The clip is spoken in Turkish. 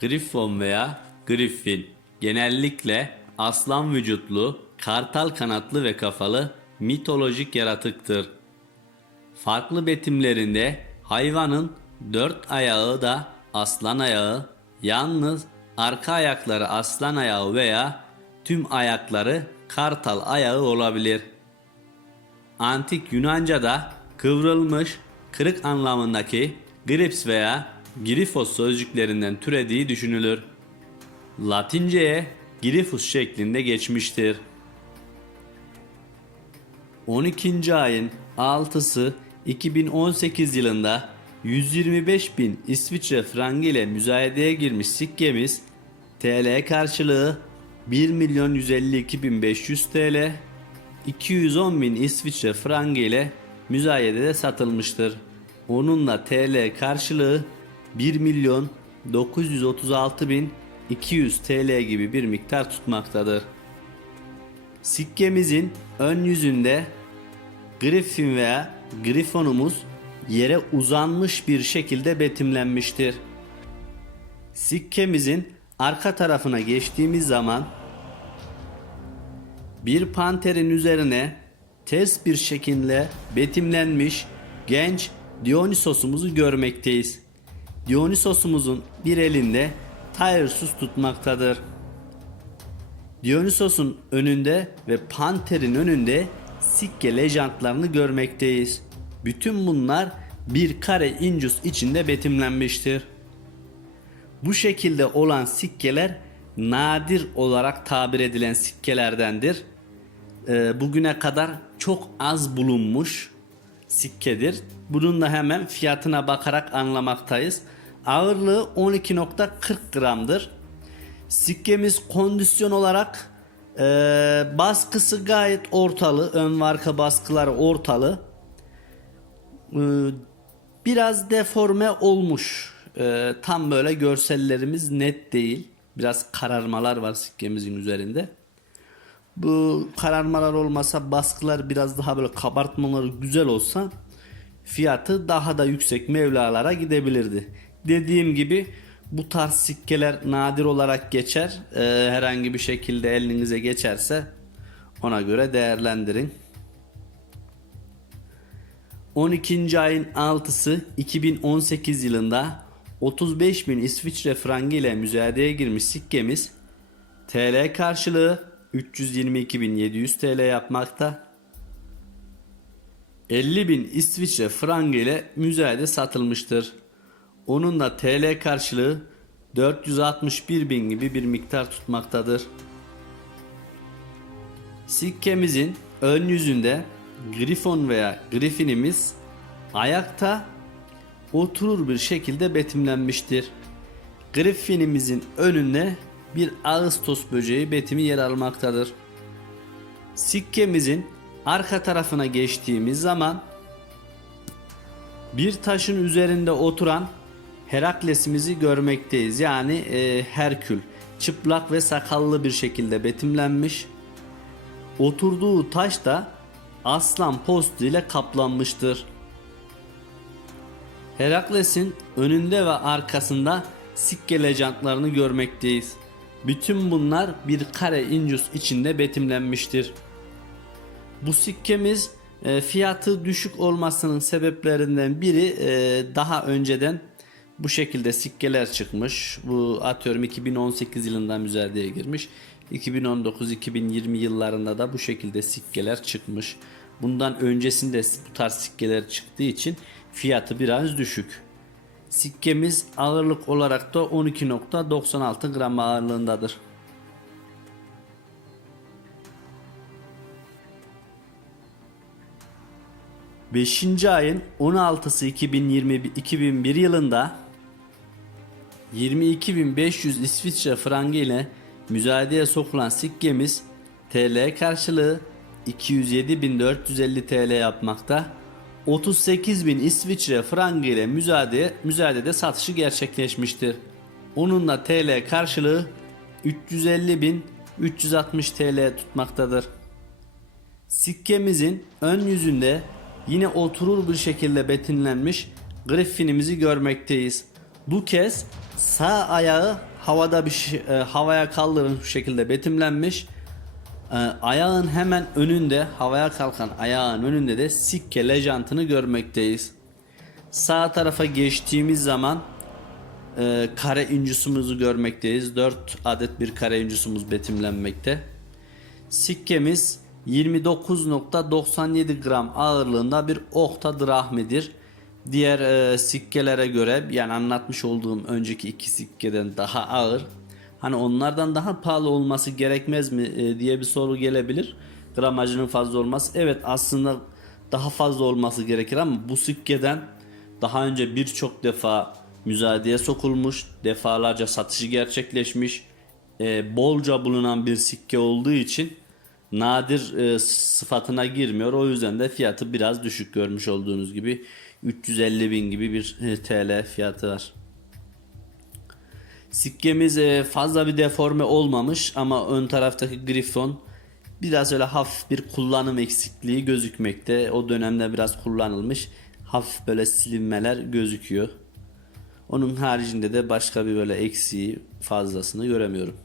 Griffon veya Griffin genellikle aslan vücutlu, kartal kanatlı ve kafalı mitolojik yaratıktır. Farklı betimlerinde hayvanın dört ayağı da aslan ayağı, yalnız arka ayakları aslan ayağı veya tüm ayakları kartal ayağı olabilir. Antik Yunanca'da kıvrılmış, kırık anlamındaki grips veya grifos sözcüklerinden türediği düşünülür. Latince'ye grifus şeklinde geçmiştir. 12. ayın 6'sı 2018 yılında 125 bin İsviçre frangı ile müzayedeye girmiş sikkemiz TL karşılığı 1 milyon 152 bin 500 TL 210 bin İsviçre frangı ile müzayedede satılmıştır. Onunla TL karşılığı 1 milyon 936 bin 200 TL gibi bir miktar tutmaktadır. Sikkemizin ön yüzünde Griffin veya Grifonumuz yere uzanmış bir şekilde betimlenmiştir. Sikkemizin arka tarafına geçtiğimiz zaman bir panterin üzerine ters bir şekilde betimlenmiş genç Dionysos'umuzu görmekteyiz. Dionysos'umuzun bir elinde Tyrsus tutmaktadır. Dionysos'un önünde ve Panter'in önünde sikke lejantlarını görmekteyiz. Bütün bunlar bir kare incus içinde betimlenmiştir. Bu şekilde olan sikkeler nadir olarak tabir edilen sikkelerdendir. Ee, bugüne kadar çok az bulunmuş sikkedir. Bunun da hemen fiyatına bakarak anlamaktayız. Ağırlığı 12.40 gramdır. Sikkemiz kondisyon olarak e, baskısı gayet ortalı. Ön ve arka baskıları ortalı. E, biraz deforme olmuş. E, tam böyle görsellerimiz net değil. Biraz kararmalar var sikkemizin üzerinde. Bu kararmalar olmasa baskılar biraz daha böyle kabartmaları güzel olsa fiyatı daha da yüksek mevlalara gidebilirdi. Dediğim gibi bu tarz sikkeler nadir olarak geçer. Ee, herhangi bir şekilde elinize geçerse ona göre değerlendirin. 12. ayın 6'sı 2018 yılında 35 bin İsviçre frangı ile müzayedeye girmiş sikkemiz TL karşılığı 322.700 TL yapmakta. 50 bin İsviçre frangı ile müzayede satılmıştır. Onun da TL karşılığı 461 bin gibi bir miktar tutmaktadır. Sikkemizin ön yüzünde grifon veya grifinimiz ayakta oturur bir şekilde betimlenmiştir. Griffinimizin önünde bir ağustos böceği betimi yer almaktadır. Sikkemizin arka tarafına geçtiğimiz zaman bir taşın üzerinde oturan Heraklesimizi görmekteyiz. Yani e, Herkül çıplak ve sakallı bir şekilde betimlenmiş. Oturduğu taş da aslan postu ile kaplanmıştır. Herakles'in önünde ve arkasında sikke lejantlarını görmekteyiz. Bütün bunlar bir kare incus içinde betimlenmiştir. Bu sikkemiz e, fiyatı düşük olmasının sebeplerinden biri e, daha önceden bu şekilde sikkeler çıkmış. Bu atıyorum 2018 yılında müzayedeye girmiş. 2019-2020 yıllarında da bu şekilde sikkeler çıkmış. Bundan öncesinde bu tarz sikkeler çıktığı için fiyatı biraz düşük. Sikkemiz ağırlık olarak da 12.96 gram ağırlığındadır. Beşinci ayın 16'sı 2020 2001 yılında 22.500 İsviçre frangı ile müzayedeye sokulan sikkemiz TL karşılığı 207.450 TL yapmakta. 38.000 İsviçre frangı ile müzayede, müzayedede satışı gerçekleşmiştir. Onunla TL karşılığı 350.360 TL tutmaktadır. Sikkemizin ön yüzünde yine oturur bir şekilde betimlenmiş griffinimizi görmekteyiz. Bu kez sağ ayağı havada bir e, havaya kaldırılmış bir şekilde betimlenmiş. E, ayağın hemen önünde havaya kalkan ayağın önünde de sikke lejantını görmekteyiz. Sağ tarafa geçtiğimiz zaman e, kare incusumuzu görmekteyiz. 4 adet bir kare incusumuz betimlenmekte. Sikkemiz 29.97 gram ağırlığında bir okta drahmidir. Diğer e, sikkelere göre yani anlatmış olduğum önceki iki sikkeden daha ağır. Hani onlardan daha pahalı olması gerekmez mi e, diye bir soru gelebilir. Gramajının fazla olması. Evet aslında daha fazla olması gerekir ama bu sikkeden daha önce birçok defa müzayedeye sokulmuş, defalarca satışı gerçekleşmiş, e, bolca bulunan bir sikke olduğu için nadir e, sıfatına girmiyor. O yüzden de fiyatı biraz düşük görmüş olduğunuz gibi 350 bin gibi bir e, TL fiyatı var. Sikkemiz e, fazla bir deforme olmamış ama ön taraftaki grifon biraz öyle hafif bir kullanım eksikliği gözükmekte. O dönemde biraz kullanılmış. Hafif böyle silinmeler gözüküyor. Onun haricinde de başka bir böyle eksiği fazlasını göremiyorum.